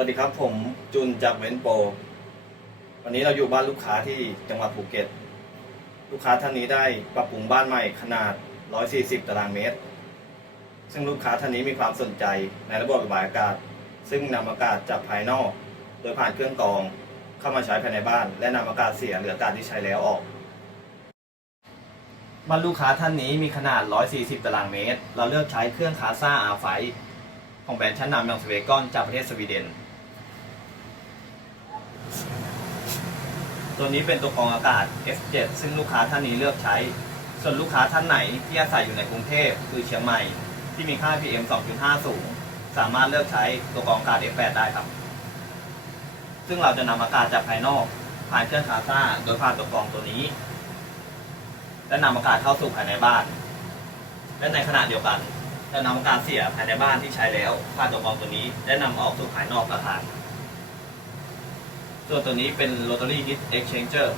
วัสดีครับผมจุนจากเวนโปรวันนี้เราอยู่บ้านลูกค้าที่จังหวัดภูเก็ต ลูกค้าท่านนี้ได้ปรับปรุงบ้านใหม่ขนาด 140 ตารางเมตร ซึ่งลูกค้าท่านนี้มีความสนใจในระบบระบายอากาศ ซึ่งนำอากาศจากภายนอก โดยผ่านเครื่องกรอง เข้ามาใช้ภายในบ้าน และนำอากาศเสียหรืออากาศที่ใช้แล้วออกบ้านลูกค้าท่านนี้มีขนาด 140 ตารางเมตร เราเลือกใช้เครื่องคาซ่าอาไฟของแบรนด์ชั้นนำอย่างสเวกอนจากประเทศสวีเดน ตัวนี้เป็นตัวกรองอากาศ F7 ซึ่งลูกค้าท่านนี้เลือกใช้ ส่วนลูกค้าท่านไหนที่อาศัยอยู่ในกรุงเทพคือเชียงใหม่ ที่มีค่า PM 2.5 สูง สามารถเลือกใช้ตัวกรองอากาศ F8 ได้ครับ ซึ่งเราจะนำอากาศจากภายนอกผ่านเครื่องคาซ่าโดยผ่านตัวกรองตัวนี้ และนำอากาศเข้าสู่ภายในบ้าน และในขณะเดียวกันจะนำอากาศเสียภายในบ้านที่ใช้แล้วผ่านตัวกรองตัวนี้ และนำออกสู่ภายนอกอาคาร ส่วตัวนี้เป็น Rotary Heat Exchanger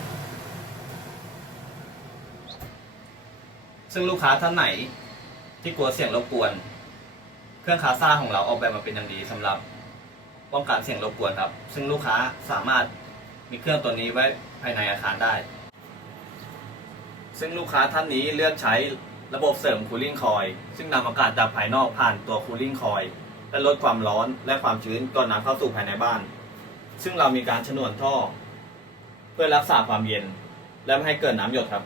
ซึ่งลูกค้าท่านไหนที่กลัวเสียงรบกวน เครื่องคาซ่าของเราออกแบบมาเป็นอย่างดีสำหรับป้องกันเสียงรบกวนครับ ซึ่งลูกค้าสามารถมีเครื่องตัวนี้ไว้ภายในอาคารได้ ซึ่งลูกค้าท่านนี้เลือกใช้ระบบเสริม cooling coil ซึ่งนำอากาศจากภายนอกผ่านตัว cooling coil และลดความร้อนและความชื้นก่อนนำเข้าสู่ภายในบ้าน ซึ่งเรามีการชนวนท่อ เพื่อรักษาความเย็น และไม่ให้เกิดน้ำหยดครับ